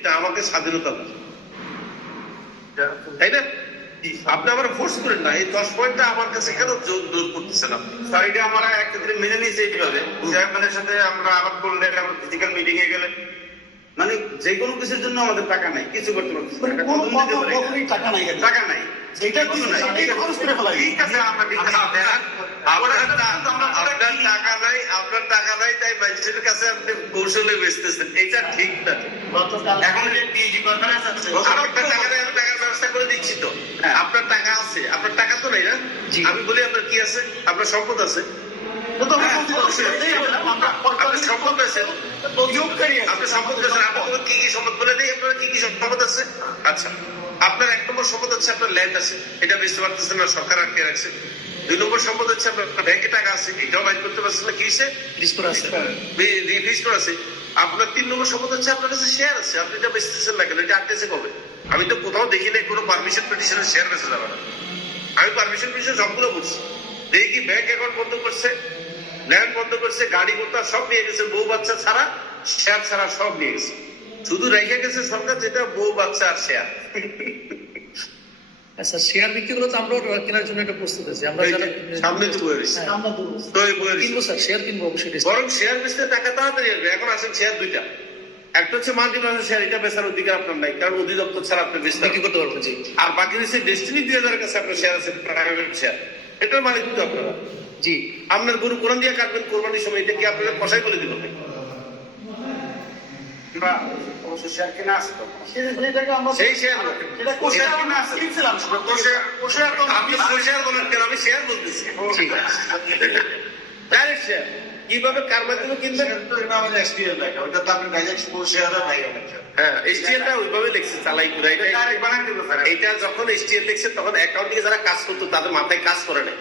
এটা আমাকে স্বাধীনতা দেয়, তাই না? আপনি আমার ফোর্স করেন না। এই 10 পয়েন্টটা আমার কাছে কেন জোর করতেছেন আপনি? স্যার এটা আমরা একটা দিন মেনে নিয়েছি এইভাবে, চেয়ারম্যানের সাথে আমরা আলাপ করলে, আমরা ফিজিক্যাল মিটিং এ গেলে, মানে যে কোনো কিছুর জন্য আমাদের টাকা নাই, কিছু করতে পারছি না। টাকা নাই, টাকা নাই, এটা কিছু নাই, এটা খরচ করে ফেলাই। ঠিক আছে, আমরা ঠিক আছে। আপনার টাকা নাই তাই মানুষের কাছে আপনি কৌশলে বেচতেছেন, এটা ঠিক না। এখন যে পিএইচডি কনফারেন্স আছে, আপনার টাকা নেই, আমি টাকার ব্যবস্থা করে দিচ্ছি তো। আপনার টাকা আছে, আপনার টাকা তো নেই না? আমি বলি আপনার কি আছে? আপনার সম্পদ আছে, আপনার সম্পদ আছে, আপনার সম্পদ আছে। আপনার কি কি সম্পদ বলে নেই? আপনার কি কি সম্পদ আছে? আচ্ছা, আপনার 1 নম্বর সম্পদ হচ্ছে আপনার ল্যান্ড আছে, এটা বেচতে পারতেছেন না, সরকার আটকে রাখছে। 2 নম্বর সম্পদ হচ্ছে আপনার ব্যাংকে টাকা আছে, এটাও বাইর করতে পারছেন না। কি হয়েছে? ফ্রিজ করা আছে। আপনার 3 নম্বর সম্পদ হচ্ছে আপনার কাছে শেয়ার আছে, আপনি এটা বেচতেছেন না কেন? এটা আটকেছে কবে? আমি তো কোথাও দেখি নাই কোনো পারমিশন পিটিশনের শেয়ার বেচে যাবে না। আমি পারমিশন পিটিশন সবগুলো বলছি। দেখি কি ব্যাংক অ্যাকাউন্ট বন্ধ করছে, ল্যান্ড বন্ধ করছে, গাড়ি কোথা সব নিয়ে গেছে, বউ বাচ্চা ছাড়া, শেয়ার ছাড়া সব নিয়ে গেছে। শুধু রেখে গেছে সরকার যেটা বউ বাচ্চা আর শেয়ার। আচ্ছা, শেয়ার বিক্রি করলে তো আমরাও কেনার জন্য একটা প্রস্তুত আছি। আমরা সামনে তো বয়ে রয়েছে, কিনবো স্যার, শেয়ার কিনবো অবশ্যই। বরং শেয়ার বেচতে টাকা তাড়াতাড়ি আসবে। এখন আসেন শেয়ার 2টা, একটা হচ্ছে মাল্টিপ্লাসের শেয়ার, এটা বেচার অধিকার আপনার নাই, কারণ অধিদপ্তর ছাড়া আপনি বিক্রি করতে পারবেন। জি। আর বাকি হচ্ছে ডেস্টিনি 2000 এর কাছে আপনার শেয়ার আছে, প্রাইভেট শেয়ার, এটার মালিক কিন্তু আপনারা। জি। আপনার গরু কোরআন দিয়ে কাটবেন কোরবানির সময়, এটা কি আপনারা কষাই করে দিবেন? অবশ্যই শেয়ার কেনা আছে তো, সেই শেয়ার আপনি শেয়ার বলেন কেন? আমি শেয়ার বলতেছি, ডাইরেক্ট শেয়ার। কিভাবে কার মাধ্যমে কিনবেন? হ্যাঁ, এসটিএলটা ওইভাবে লিখছে চালাই করে। এটা যখন এসটিএল লিখছে তখন অ্যাকাউন্টিং যারা কাজ করতো তাদের মাথায় কাজ করে নাই।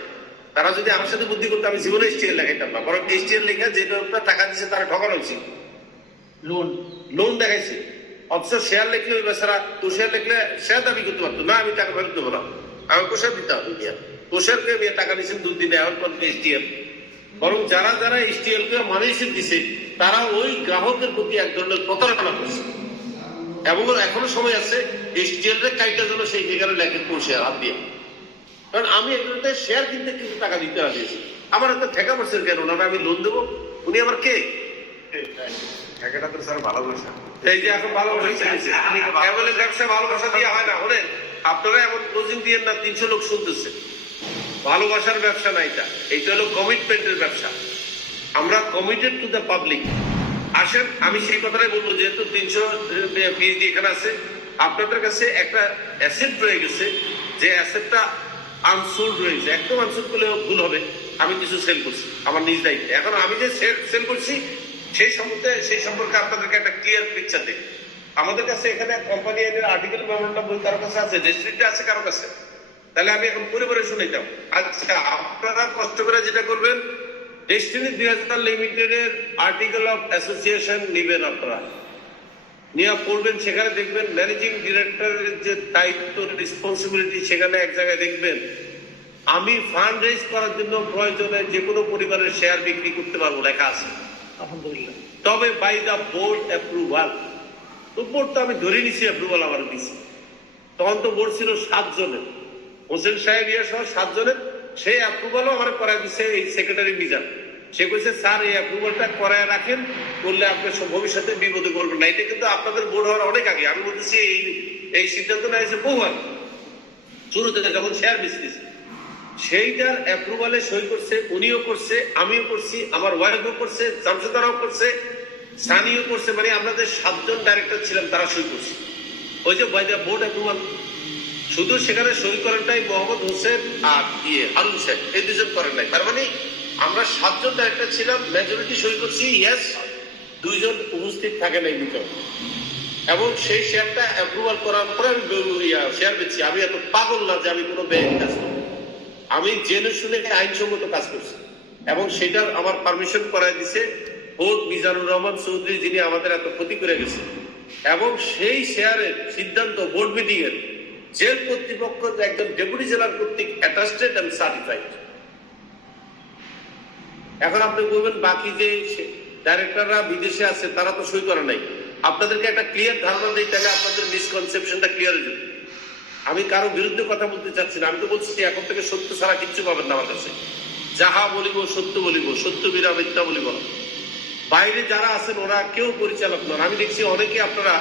তারা যদি আমার সাথে বুদ্ধি করতো আমি জীবনে এসটিএল লেখাইতাম না, বরং এসটিএল লেখা যে লোকটা টাকা দিচ্ছে তারা ঠকানো উচিত। লোন দেখাইছে, অথচ শেয়ার লিখলে ওই বেচারা তো শেয়ার লিখলে শেয়ার দাবি করতে পারতো না, আমি টাকা ফেরত দেবো না, আমি কোষার দিতে হবে। কোষারকে টাকা দিচ্ছেন 2 দিনে, এখন পর্যন্ত এসটিএল। বরং যারা যারা এসটিএল কে মানুষ দিছে তারা ওই গ্রাহকের প্রতি এক ধরনের প্রতারণা করছে। এবং এখনো সময় আছে এসটিএল এর কাইটার জন্য সেই জায়গায় লেখে কোন শেয়ার হাত দিয়ে। কারণ আমি একজনের শেয়ার কিনতে কিন্তু টাকা দিতে রাজিয়েছি, আমার একটা ঠেকা পড়ছে কেন? ওনারা আমি লোন দেবো, উনি আমার কে? টাকাটা তো স্যার ভালোবাসা। এই যে এখন ভালোবাসা বলে ব্যবসা ভালোবাসা দিয়ে হয় না। ওরে আপনারা এমন ক্লোজিং দিয়ে না, 300 লোক শুনতেছে। ভালোবাসার ব্যবসা না, এইটা হলো কমিটমেন্টের ব্যবসা। আমরা কমিটেড টু দ্য পাবলিক। আসেন আমি সেই কথাটাই বলবো, যেহেতু 300 পিএইচডি এখানে আছে, আপনাদের কাছে একটা অ্যাসেট রয়ে গেছে, যে অ্যাসেটটা আনসোল্ড রয়েছে। একদম আনসোল্ড করলে ভুল হবে, আমি কিছু সেল করছি আমার নিজ দায়িত্বে। এখন আমি যে সেল করছি সেই সম্পর্কে আপনাদেরকে একটা ক্লিয়ার পিকচার দিই। আমাদের কাছে এখানে কোম্পানি আইনের আর্টিকেল মেমোরান্ডাম বই কারো কাছে আছে, রেজিস্ট্রিটা আছে কারো কাছে। তাহলে আমি এখন পরিবারে শুনাইতাম। আচ্ছা, আপনারা কষ্ট করে যেটা করবেন, ডেস্টিনি 2000 লিমিটেডের আর্টিকেল অফ অ্যাসোসিয়েশন নিবেন, আপনারা নিয়ে পড়বেন। সেখানে দেখবেন ম্যানেজিং ডিরেক্টরের যে দায়িত্ব রেসপন্সিবিলিটি, সেখানে এক জায়গায় দেখবেন আমি ফান্ড রেজ করার জন্য প্রয়োজনে যে কোনো পরিবারের শেয়ার বিক্রি করতে পারবো লেখা আছে। আলহামদুলিল্লাহ। তবে বাই দ্য বোর্ড অ্যাপ্রুভাল। তো বোর্ড তো আমি ধরে নিছি অ্যাপ্রুভাল আমার দিচ্ছি। তখন তো বোর্ড ছিল 7 জনের, হোসেন সাহেব ইয়া সহ 7 জনের। সেই অ্যাপ্রুভালও আমার করাই দিচ্ছে এই সেক্রেটারি মিজান। সে কইছে স্যার এই অ্যাপ্রুভালটা করায় রাখেন, করলে আপনি ভবিষ্যতে বিপদে করবেন না। এটা কিন্তু আপনাদের বোর্ড হওয়ার অনেক আগে। আমি বলতেছি এই সিদ্ধান্ত নেওয়া বহু আগে, শুরুতে যখন শেয়ার বিজনেস। সেইটার অ্যাপ্রুভালে সই করছে, উনিও করছে, আমিও করছি, আমার ওয়াইফও করছে, জামশেদারাও করছে, সানিও করছে। মানে আমাদের 7 জন ডাইরেক্টর ছিলাম, তারা সই করছে। ওই যে বাই দ্য বোর্ড অ্যাপ্রুভাল। শুধু সেখানে সই করেন নাই মোহাম্মদ হোসেন আর হারুন সাহেব, এই 2 জন করেন নাই। তার মানে আমরা 7 জন ডাইরেক্টর ছিলাম, মেজরিটি সই করছি, ইয়েস, 2 জন উপস্থিত থাকে নাই ভিতর। এবং সেই শেয়ারটা অ্যাপ্রুভাল করার পরে আমি শেয়ার দিচ্ছি। আমি এত পাগল না যে আমি কোনো ব্যাংক কাজ করবো। আমি জেনে শুনে আইনসঙ্গত কাজ করছি, এবং সেটার আমার পারমিশন করাই দিছে বোর্ড মিজানুর রহমান চৌধুরী, যিনি আমাদের এত ক্ষতি করে গেছে। এবং সেই শেয়ারের সিদ্ধান্ত বোর্ড মিটিং এর জেল কর্তৃপক্ষ একজন ডেপুটি জেলার কর্তৃক অ্যাটাস্টেড এন্ড সার্টিফাইড। এখন আপনি বলবেন বাকি যে ডাইরেক্টররা বিদেশে আছে তারা তো সই করে নাই, আপনাদেরকে একটা ক্লিয়ার ধারণা দিই, তাহলে আপনাদের মিসকনসেপশনটা ক্লিয়ার হয়ে যাবে। আমি কারো বিরুদ্ধে কথা বলতে চাচ্ছি না, আমি তো বলছি যে এখন থেকে সত্য ছাড়া কিচ্ছু পাবেন না আমার কাছে। যাহা বলিব সত্য বলিব, সত্য বিনা মিথ্যা বলিব না। বাইরে যারা আছেন ওরা কেউ পরিচালক নন। আমি দেখছি অনেকে আপনারা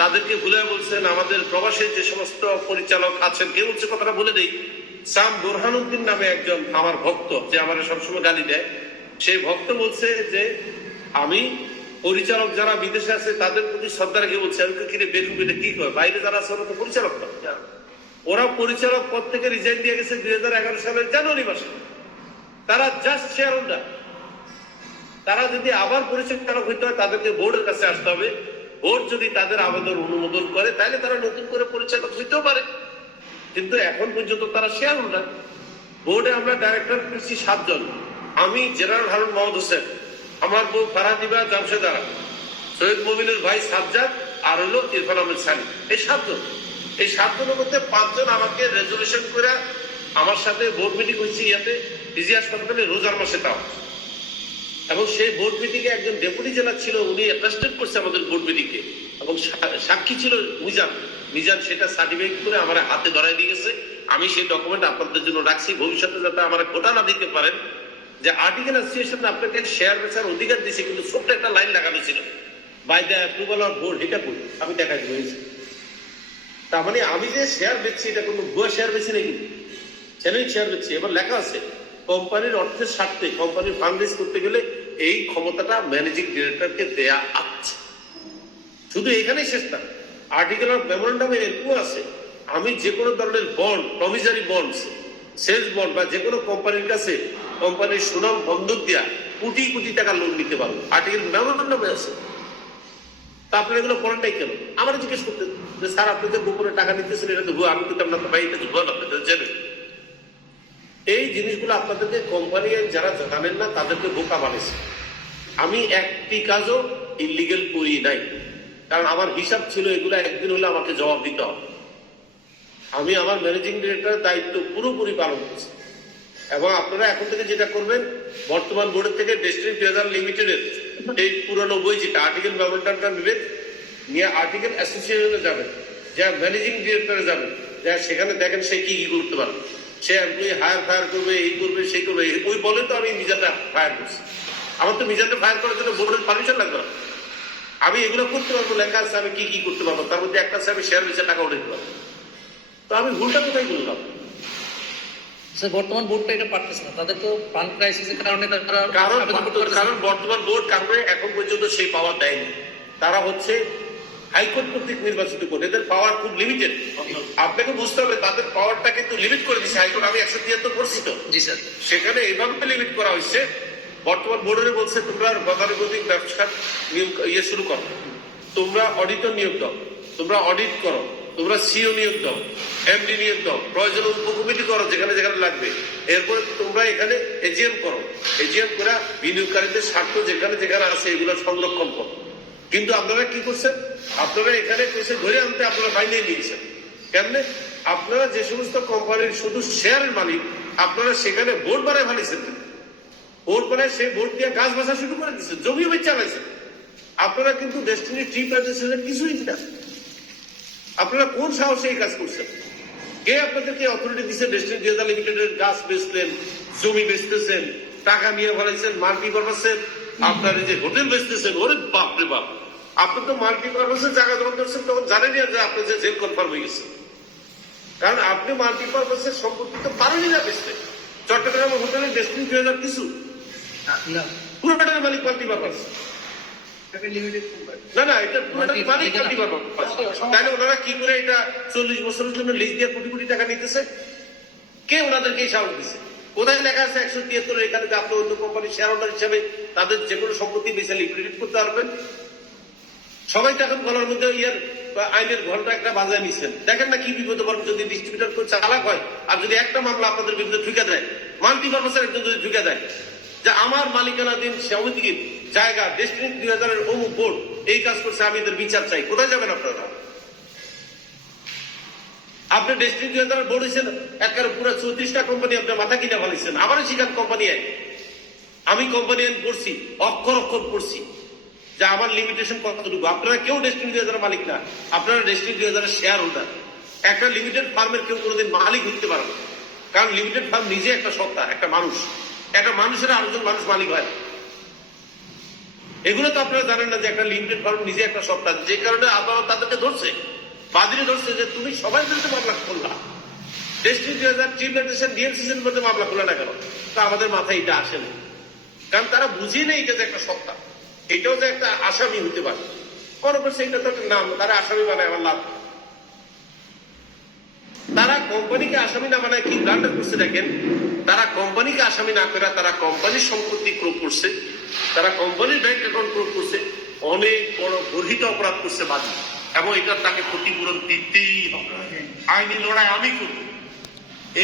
তাদেরকে ভুলে বলছেন, আমাদের প্রবাসের যে সমস্ত পরিচালক আছেন, কেউ বলছে কথাটা বলে দেই, সাম বোরহানুদ্দিন নামে একজন আমার ভক্ত, যে আমার সবসময় গালি দেয়, সেই ভক্ত বলছে যে আমি পরিচালক যারা বিদেশে আছে তাদের প্রতি শ্রদ্ধা রেখে বলছে, আমি কিনে বেকুবিতে কি করে, বাইরে যারা আছে ওরা তো পরিচালক না। ওরা পরিচালক পদ থেকে রিজাইন দিয়ে গেছে 2011 সালের জানুয়ারি মাসে। তারা জাস্ট শেয়ার হোল্ডার। তারা যদি আবার পরিচালক হইতে হয় তাদেরকে বোর্ডের কাছে আসতে হবে। বোর্ড যদি তাদের আবেদন অনুমোদন করে তাহলে তারা নতুন করে পরিচালক হইতেও পারে, কিন্তু এখন পর্যন্ত তারা শেয়ার হোল্ডার। বোর্ডে আমরা ডাইরেক্টর পেয়েছি 7 জন। আমি জেনারেল হারুন মোহাম্মদ হোসেন, আমার বউ ফারাদিবা জামশেদারা, সৈয়দ মমিনুল ভাই সাজ্জাদ, আর হলো ইরফান আহমেদ সানি। এই 7 জন। এই 7 জনের মধ্যে 5 জন আমাকে রেজলিউশন করে আমার সাথে বোর্ড মিটিং হয়েছে ইয়াতে পিজি হাসপাতালে রোজার মাসে, তাও। এবং সেই বোর্ড মিটিংয়ে একজন ডেপুটি জেলার ছিল, উনি অ্যাটাস্টেড করছে আমাদের বোর্ড মিটিংকে, এবং সাক্ষী ছিল মিজান। মিজান সেটা সার্টিফিকেট করে আমার হাতে ধরাই দিয়ে গেছে। আমি সেই ডকুমেন্ট আপনাদের জন্য রাখছি, ভবিষ্যতে যাতে আমার গোটা না দিতে পারেন যে আর্টিকেল অ্যাসোসিয়েশন আপনাকে শেয়ার বেচার অধিকার দিয়েছে, কিন্তু ছোট্ট একটা লাইন লাগানো ছিল, by the approval of board. এটা করি আমি দেখা দিয়েছি। তার মানে আমি যে শেয়ার বেচছি এটা কোনো ভুয়া শেয়ার বেছি নাকি? চ্যানেল শেয়ার বেচছি। এবার লেখা আছে কোম্পানির অর্থের স্বার্থে কোম্পানির ফান্ড রেজ করতে গেলে এই ক্ষমতাটা ম্যানেজিং ডিরেক্টরকে দেয়া আছে। শুধু এখানেই শেষ না, আর্টিকেল অফ মেমোরেন্ডামে এরকম আছে, আমি যে কোনো ধরনের বন্ড, প্রমিসারি বন্ডস, সেলস বন্ড বা যে কোনো কোম্পানির কাছে কোম্পানির সুনাম বন্ধক দেওয়া কোটি কোটি টাকা লোন নিতে পারবো, আর্টিকেল মেমোরেন্ডামে আছে। তা আপনারা এগুলো করেন নাই কেন? আমার জিজ্ঞেস করতে যে স্যার আপনি যে গোপনে টাকা নিতেছেন এটা তো ভুয়া। আমি কিন্তু আপনার ভাই এটা তো ভুয়া, আপনাদের জানেন। এই জিনিসগুলো আপনাদেরকে কোম্পানি যারা জানেন না তাদেরকে বোকা বানিয়েছে। আমি একটি কাজও ইলিগেল করি নাই, কারণ আমার হিসাব ছিল এগুলো একদিন হলে আমাকে জবাব দিতে হবে। আমি আমার ম্যানেজিং ডিরেক্টরের দায়িত্ব পুরোপুরি পালন করছি। এবং আপনারা এখন থেকে যেটা করবেন, বর্তমান বোর্ডের থেকে ডেস্টিনি 2000 লিমিটেডের এই পুরনো বই যেটা আর্টিকেল মেমোরেন্ডামটা নেবেন, নিয়ে আর্টিকেল অ্যাসোসিয়েশনে যাবেন, যা ম্যানেজিং ডিরেক্টরে যাবেন, যা সেখানে দেখেন সে কি কি করতে পারে। সে এমপ্লয়ি হায়ার ফায়ার করবে, এই করবে সেই করবে, ওই বলে তো আমি মিজানটা ফায়ার করছি। আমার তো মিজানটা ফায়ার করার জন্য বোর্ডের পারমিশন লাগবে না। আমি এগুলো করতে পারবো, লেখা আছে আমি কি কি করতে পারবো। তার মধ্যে একটা আছে আমি শেয়ার বেচে টাকা উঠাতে পারবো। তো আমি ভুলটা কোথায় করলাম? স্যার বর্তমান বোর্ডটা এটা পারতেছে না, তাদের তো ফান্ড ক্রাইসিসের কারণে তারা কারণ বর্তমান বোর্ড কারণে এখন পর্যন্ত সেই পাওয়ার দেয়নি। তারা হচ্ছে হাইকোর্ট কর্তৃক নির্বাচিত কোর্ট, এদের পাওয়ার খুব লিমিটেড। আপনাকে বুঝতে হবে তাদের পাওয়ারটা কিন্তু লিমিট করে দিচ্ছে হাইকোর্ট। আমি 173 করছি তো, জি স্যার, সেখানে এইভাবে লিমিট করা হয়েছে। বর্তমান বোর্ডের বলছে তোমরা গতানুগতিক ব্যবসা শুরু করো, তোমরা অডিটর নিয়োগ দাও, তোমরা অডিট করো, তোমরা সিও নিয়োগ দাও, এমডি নিয়োগ দাও, প্রয়োজন উপকমিটি করো যেখানে যেখানে লাগবে। এরপরে তোমরা এখানে এজিএম করো, এজিএম করে বিনিয়োগকারীদের স্বার্থ যেখানে যেখানে আছে এগুলো সংরক্ষণ করো। কিন্তু আপনারা কি করছেন? আপনারা এখানে পয়সা ধরে আনতে আপনারা বাইরে নিয়েছেন। কেমনে? আপনারা যে সমস্ত কোম্পানির শুধু শেয়ারের মালিক, আপনারা সেখানে বোর্ড বানায় ফেলেছেন। বোর্ড বানায় সেই বোর্ড দিয়ে গাছ বাসা শুরু করে দিচ্ছেন, জমিও বেচে চালাইছেন। আপনারা কিন্তু ডেস্টিনি ট্রি প্ল্যান্টেশনের কিছুই না। আপনারা কোন সাহসে এই কাজ করছেন? কে আপনাদেরকে অথরিটি দিচ্ছে? ডেস্টিনি 2000 লিমিটেডের গাছ বেচলেন, জমি বেচতেছেন, টাকা নিয়ে ফেলাইছেন, মাল্টি পারপাসের আপনার এই যে হোটেল বেচতেছেন। ওরে বাপ রে বাপ, আপনি তো মাল্টি পারপাসের জায়গা গ্রহণ করছেন তখন জানেনই যে আপনি যে জেল কনফার্ম হয়ে গেছে। কারণ আপনি মাল্টি পারপাসের সম্পত্তি তো পারেনই না বেচতে। চট্টগ্রামের হোটেলে ডেস্টিনি 2000 কিছু পুরোটার মালিক মাল্টি পারপাস না, এটা পুরোটার মালিক মাল্টি পারপাস। তাহলে ওনারা কি করে এটা 40 বছরের জন্য লিজ দিয়ে কোটি কোটি টাকা নিতেছে? কে ওনাদেরকে এই সাহস দিচ্ছে? কোথায় লেখা আছে 173 এখানে যে আপনি অন্য কোম্পানির শেয়ার হোল্ডার হিসাবে তাদের যে কোনো সম্পত্তি বেচে লিকুইডেট করতে পারবেন? সবাই তো এখন গলার মধ্যে আইনের ঘন্টা একটা বাজায় নিচ্ছেন। দেখেন না কি বিপদ পারবেন যদি ডিস্ট্রিবিউটর করে চালাক হয়। আর যদি একটা মামলা আপনাদের বিরুদ্ধে ঢুকে দেয়, মাল্টি পারপাসের একজন যদি ঢুকে দেয় যে আমার মালিকানাধীন সমিতির জায়গা ডেস্টিনি 2000 অমুক বোর্ড এই কাজ করছে, আমি এদের বিচার চাই, কোথায় যাবেন আপনারা? আপনি ডেস্টিনি 2000 বোর্ড হয়েছেন, একেবারে পুরো 34টা কোম্পানি আপনার মাথা কিনে ফেলেছেন। আমারও শিখান কোম্পানি। আমি কোম্পানি করছি, অক্ষর অক্ষর করছি। যে আমার লিমিটেশন কতটুকু। আপনারা কেউ ডেস্টিনি 2000 মালিক না, আপনারা ডেস্টিনি 2000 শেয়ার হোল্ডার। একটা লিমিটেড ফার্মের কেউ কোনোদিন মালিক হতে পারে না, কারণ লিমিটেড ফার্ম নিজে একটা সত্তা, একটা মানুষ, একটা মানুষের আরেকজন মানুষ মালিক হয়। এগুলো তো আপনারা জানেন না যে একটা লিমিটেড ফার্ম নিজে একটা সত্তা, যে কারণে আদালত তাদেরকে ধরছে, বাদীরে ধরছে যে তুমি সবাই বিরুদ্ধে মামলা করলা, ডেস্টিনি 2000 চিফ ম্যাজিস্ট্রেট ডিএনসিসির মধ্যে মামলা করলে না কেন? তো আমাদের মাথায় এটা আসে না, কারণ তারা বুঝিয়ে নেই এটা যে একটা সত্তা, এটাও যে একটা আসামি হতে পারে। মনে করছে এটা তো একটা নাম, তারা আসামি বানায়, আমার লাভ। তারা কোম্পানিকে আসামি না বানায় কি ব্লান্ডার করছে দেখেন, তারা কোম্পানিকে আসামি না করে তারা কোম্পানির সম্পত্তি ক্রোপ করছে, তারা কোম্পানির ব্যাংক অ্যাকাউন্ট ক্রোপ করছে, অনেক বড় গর্হিত অপরাধ করছে বাদী, এবং এটা তাকে ক্ষতিপূরণ দিতেই হবে। আইনি লড়াই আমি করব,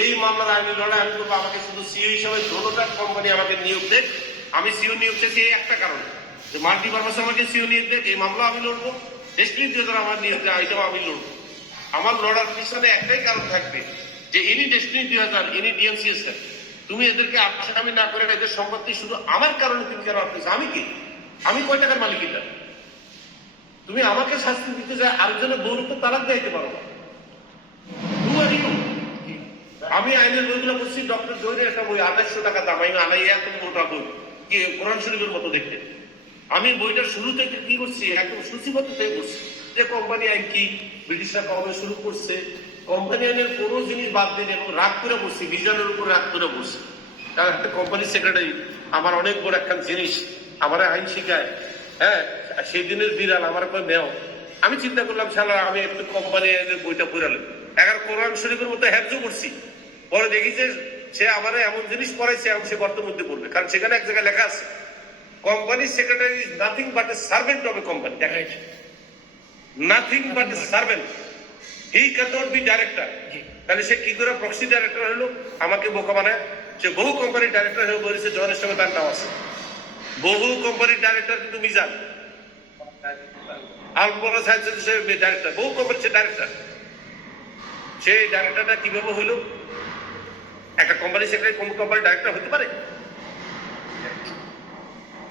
এই মামলার আইনি লড়াই আমি করবো। আমাকে শুধু সিও হিসাবে ধরোটা কোম্পানি আমাকে নিয়োগ দেয়, আমি সিও নিয়োগ চাইছি এই একটা কারণ যে মাল্টিপারপাস আমাকে সিও নিয়োগ দেয়, এই মামলা আমি লড়বো। ডেস্টিনি 2000 আমার নিয়োগ দেয়, এটাও আমি লড়বো। আমার লড়ার পিছনে একটাই কারণ থাকবে যে ইনি ডেস্টিনি 2000, ইনি ডিএনসিএস, তুমি এদেরকে আসামি না করে এদের সম্পত্তি শুধু আমার কারণে তুমি কেন আপনি, আমি কি, আমি কয় টাকার মালিক এটা? তুমি আমাকে শাস্তি দিতে যায়, আরেকজনের বউর উপর তালাক দিতে পারো না। Who are you? আমি আইনের বইগুলো করছি, ডক্টর জহিরের একটা বই 2800 টাকা দাম, আমি আনাই এত মোটা বই, কি কোরআন শরীফের মতো দেখতে। আমি বইটার শুরু থেকে কি করছি, একদম সূচিবদ্ধ থেকে করছি যে কোম্পানি আইন কি, ব্রিটিশরা কবে শুরু করছে, কোম্পানি আইনের কোনো জিনিস বাদ দিন, এবং রাগ করে বসছি, বিজনের উপর রাগ করে বসছি। কারণ একটা কোম্পানির সেক্রেটারি আমার অনেক বড় একটা জিনিস, আমার আইন শিখায়, হ্যাঁ, সেই দিনের বিড়াল আমার কয় মেয়। আমি চিন্তা করলাম শালা আমি একটু কোম্পানি আইনের বইটা পড়ালাম, এখন কোরআন শরীফের মতো হ্যাবজও করছি। পরে দেখি যে সে আমার এমন জিনিস পড়াইছে, এবং সে গর্তের মধ্যে পড়বে, কারণ সেখানে এক জায়গায় লেখা আছে company secretary is nothing but a servant of a company. দেখাইছে nothing but a servant, he can not be director. তাহলে সে কি করে প্রক্সি ডাইরেক্টর হলো? আমাকে বোকা বানায়। সে বহু কোম্পানির ডাইরেক্টর হয়ে বলেছে, জনের সঙ্গে তার নাম আছে, বহু কোম্পানির ডাইরেক্টর কিন্তু মিজান আলপনা সায়েন্সের ডাইরেক্টর, বহু কোম্পানির সে ডাইরেক্টর। সেই ডাইরেক্টরটা কিভাবে হইল? একটা কোম্পানি সেক্রেটারি কোন কোম্পানির ডাইরেক্টর হতে পারে?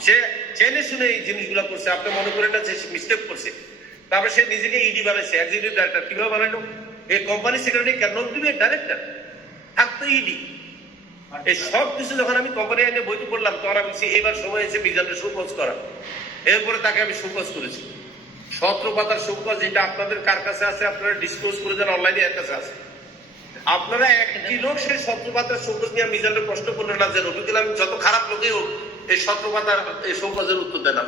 সে জেনে শুনে এই জিনিসগুলো করছে, আপনি মনে করেন না যে মিস্টেক করছে। তারপরে সে নিজেকে ইডি বানাইছে, এক্সিকিউটিভ ডাইরেক্টর। কিভাবে বানাইলো? এই company secretary can not be director, থাকতো ইডি। এই সব কিছু যখন আমি কোম্পানি আইনে বইতে পড়লাম, তখন আমি এবার সময় এসে মিজানের সুকজ করা। এরপরে তাকে আমি সুকজ করেছি, 17 পাতার সুকজ, যেটা আপনাদের কার কাছে আছে আপনারা ডিসক্লোজ করে দেন, অনলাইনে এর কাছে আছে। আপনারা একটি লোক সেই 17 পাতার সুকজ নিয়ে মিজানের প্রশ্ন করলেন না যে রফিকুল আলম যত খারাপ লোকই হোক এই 17 পাতার এই সুকজের উত্তর দেন।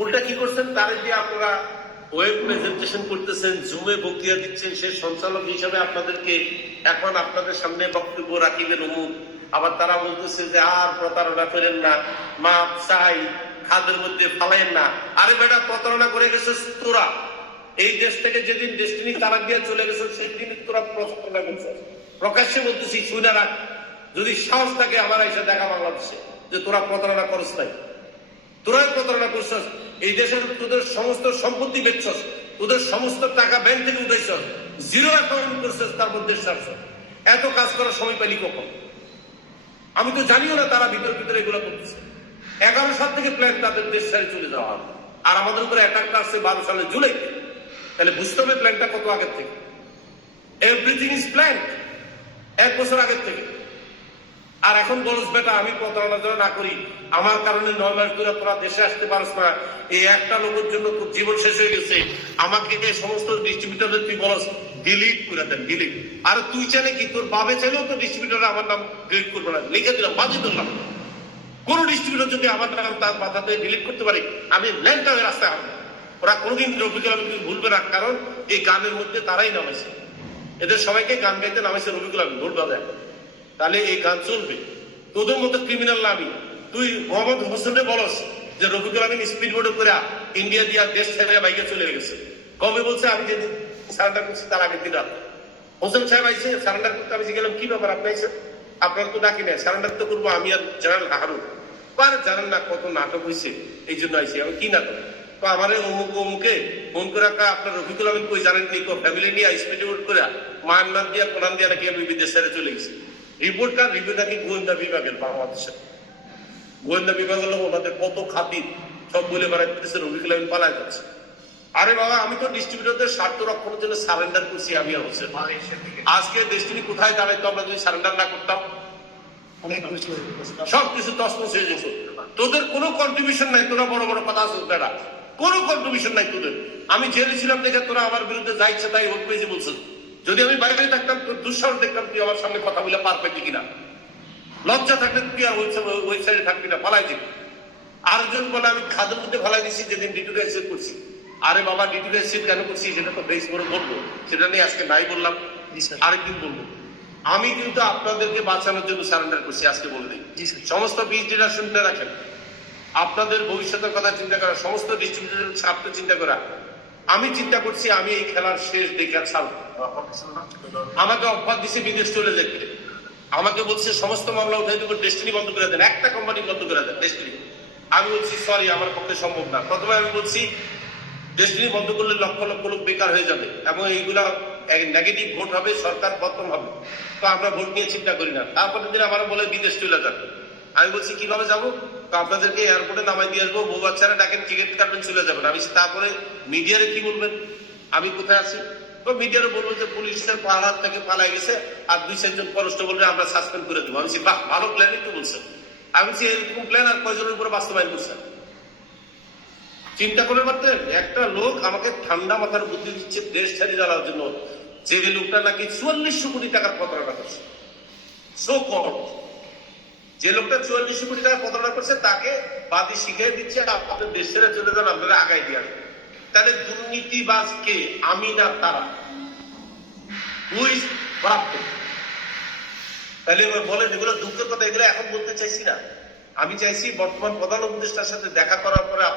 উল্টা কি করছেন, তারে দিয়ে আপনারা ওয়েব প্রেজেন্টেশন করতেছেন, জুমে বক্তৃতা দিচ্ছেন, সে সঞ্চালক হিসাবে আপনাদেরকে এখন আপনাদের সামনে বক্তব্য রাখিবেন অমুক। আবার তারা বলতেছে যে আর প্রতারণা করেন না, মাপ চাই, খাদের মধ্যে ফালাইন না। আরে বেটা, প্রতারণা করে গেছিস তোরা। এই দেশ থেকে যেদিন ডেস্টিনি তালাক দিয়ে চলে গেছে সেই দিন তোরা প্রতারণা করছিস। প্রকাশ্যে বলতেছি, শুনে রাখ, যদি সাহস থাকে আমার এসে দেখা বাংলাদেশে যে তোরা প্রতারণা করছ নাই, তোরাই প্রতারণা করছস। এই দেশের তোদের সমস্ত সম্পত্তি বেচছস, তোদের সমস্ত টাকা ব্যাংক থেকে উঠাইছস, জিরো অ্যাকাউন্ট করছস, তার মধ্যে ছাড়ছস। এত কাজ করার সময় পেলি কখন? আমি তো জানিও না তারা ভিতরে এগুলো করতেছে। 11 সাল থেকে প্ল্যান তাদের দেশ ছেড়ে চলে যাওয়া, আর আমাদের উপরে অ্যাটাকটা আসছে 12 সালের জুলাইতে। তাহলে বুঝতে হবে প্ল্যানটা কত আগের থেকে। এভরিথিং ইজ প্ল্যান 1 বছর আগের থেকে। আর এখন বলস বেটা আমি প্রতারণা যেন না করি, আমার কারণে 9 মাস ধরে তোরা দেশে আসতে পারস না, এই একটা লোকের জন্য তোর জীবন শেষ হয়ে গেছে, আমাকে এই সমস্ত ডিস্ট্রিবিউটর তুই বলস ডিলিট করে দেন, ডিলিট। আর তুই চাইলে কি, তোর বাবে চাইলেও তো ডিস্ট্রিবিউটর আমার নাম ডিলিট করবে না, লিখে দিলাম, বাজি দিলাম। কোন ডিস্ট্রিবিউটর যদি আমার নাম তার মাথাতে ডিলিট করতে পারে, আমি ল্যাংটা হয়ে রাস্তায় আসবো। ওরা কোনোদিন রফিকুল আলম ভুলবে না, কারণ এই গানের মধ্যে তারাই নামাইছে, এদের সবাইকে গান গাইতে নামাইছে রফিকুল আলম, ভুল বাজায়। তাহলে এই গান চলবে। তোদের মতো ক্রিমিনাল না আমি। তুই মোহাম্মদ হোসেনরে বলস যে রফিকুল আলম স্পিড বোর্ডে করে ইন্ডিয়া দিয়া দেশ ছেড়ে বাইকে চলে গেছে। কবে বলছে? আমি যেদিন সারেন্ডার করছি তার আগের দিন রাত হোসেন সাহেব আইসে সারেন্ডার করতে। আমি গেলাম কি ব্যাপার আপনি আইসেন? আপনার তো ডাকি নেই, সারেন্ডার তো করবো আমি আর জেনারেল হারুন। আর জানেন না কত নাটক হয়েছে, এই জন্য আইসি। আমি কি নাটক? তো আমার অমুকে ফোন করে আপনার রফিকুল আলম কই জানেন নি? ফ্যামিলি নিয়ে স্পিড বোর্ড করে মায়ানমার দিয়া কোরআন দিয়া নাকি আমি বিদেশ ছেড়ে চলে গেছি। রিপোর্টটা রিভিউ নাকি গোয়েন্দা বিভাগের, বাংলাদেশের গোয়েন্দা বিভাগ হলো ওনাদের কত খাতির, সব বলে বেড়াইতেছে, রফিকুল আমিন পালায় যাচ্ছে। আরে বাবা, আমি তো ডিস্ট্রিবিউটরদের স্বার্থ রক্ষণের জন্য সারেন্ডার করছি। আমি হচ্ছে আজকে ডেস্টিনি কোথায় দাঁড়াইতো আমরা যদি সারেন্ডার না করতাম? সবকিছু তসমস হয়ে যেত। তোদের কোনো কন্ট্রিবিউশন নাই, তোরা বড় বড় কথা আছে বেড়া, কোনো কন্ট্রিবিউশন নাই তোদের। আমি জেলে ছিলাম দেখে তোরা আমার বিরুদ্ধে যা ইচ্ছা তাই ভোট পেয়েছি বলছেন। যদি আমি বাইরে থাকতাম তোর দুঃসাহস দেখতাম তুই আমার সামনে কথা বলে পার পেতি কিনা। লজ্জা থাকলে তুই আর ওয়েবসাইটে থাকবি না, ফালাই দিবি। আরেকজন বলে আমি খাদের মধ্যে ফালাই দিচ্ছি যেদিন ডিটুরে এসে করছি। আরে বাবা, ডিটুরে এসে কেন করছি সেটা তো বেশ করে বলবো, সেটা নিয়ে আজকে নাই বললাম, আরেকদিন বলবো। আমি কিন্তু আপনাদেরকে বাঁচানোর জন্য সারেন্ডার করছি, আজকে বলে দিই। সমস্ত বিজনেসরা শুনতে রাখেন, আপনাদের ভবিষ্যতের কথা চিন্তা করা, সমস্ত ডিস্ট্রিবিউটরের স্বার্থ চিন্তা করা। আমি চিন্তা করছি আমি এই খেলার শেষ দেখে আর ছাড়ব। আমাকে অফার দিছে বিদেশ চলে যেতে, আমাকে বলছে সমস্ত মামলা উঠাই দেবো, ডেস্টিনি বন্ধ করে দেন, একটা কোম্পানি বন্ধ করে দেন ডেস্টিনি। আমি বলছি সরি, আমার পক্ষে সম্ভব না। প্রথমে আমি বলছি ডেস্টিনি বন্ধ করলে লক্ষ লক্ষ লোক বেকার হয়ে যাবে এবং এইগুলা নেগেটিভ ভোট হবে, সরকার পতন হবে, তো আমরা ভোট নিয়ে চিন্তা করি না। তারপরে দিন আমার বলে বিদেশ চলে যাবে। আমি বলছি কিভাবে যাবো? তো আপনাদেরকে এয়ারপোর্টে নামাই দিয়ে আসবো, বউ বাচ্চারা ডাকেন, টিকিট কাটবেন, চলে যাবেন। আমি তারপরে মিডিয়ারে কি বলবেন আমি কোথায় আছি? তো মিডিয়ারে বলবো যে পুলিশের পাহাড় থেকে পালাই গেছে আর 2-4 জন কনস্টেবলরে আমরা সাসপেন্ড করে দেবো। আমি বলছি বাহ, ভালো প্ল্যানই তো বলছেন। আমি বলছি এরকম প্ল্যান আর কয়জনের উপরে বাস্তবায়ন করছেন? চিন্তা করে পারতেন? একটা লোক আমাকে ঠান্ডা মাথার বুদ্ধি দিচ্ছে দেশ ছাড়িয়ে যাওয়ার জন্য, যে লোকটা নাকি 4400 কোটি টাকার প্রতারণা করছে। সো কম, যে লোকটা 4400 কোটি টাকা প্রতারণা করছে তাকে বাদী শিখিয়ে দিচ্ছে আপনাদের দেশ ছেড়ে চলে যান, আপনারা আগায় দিয়ে আসবেন। তাহলে দুর্নীতিবাজ কে, আমি না তারা? প্রাপ্ত। তাহলে বলেন এগুলো দুঃখের কথা, এগুলো এখন বলতে চাইছি না। আমি চাইছি বর্তমান প্রধান উপদেষ্টার সাথে দেখা করার পরে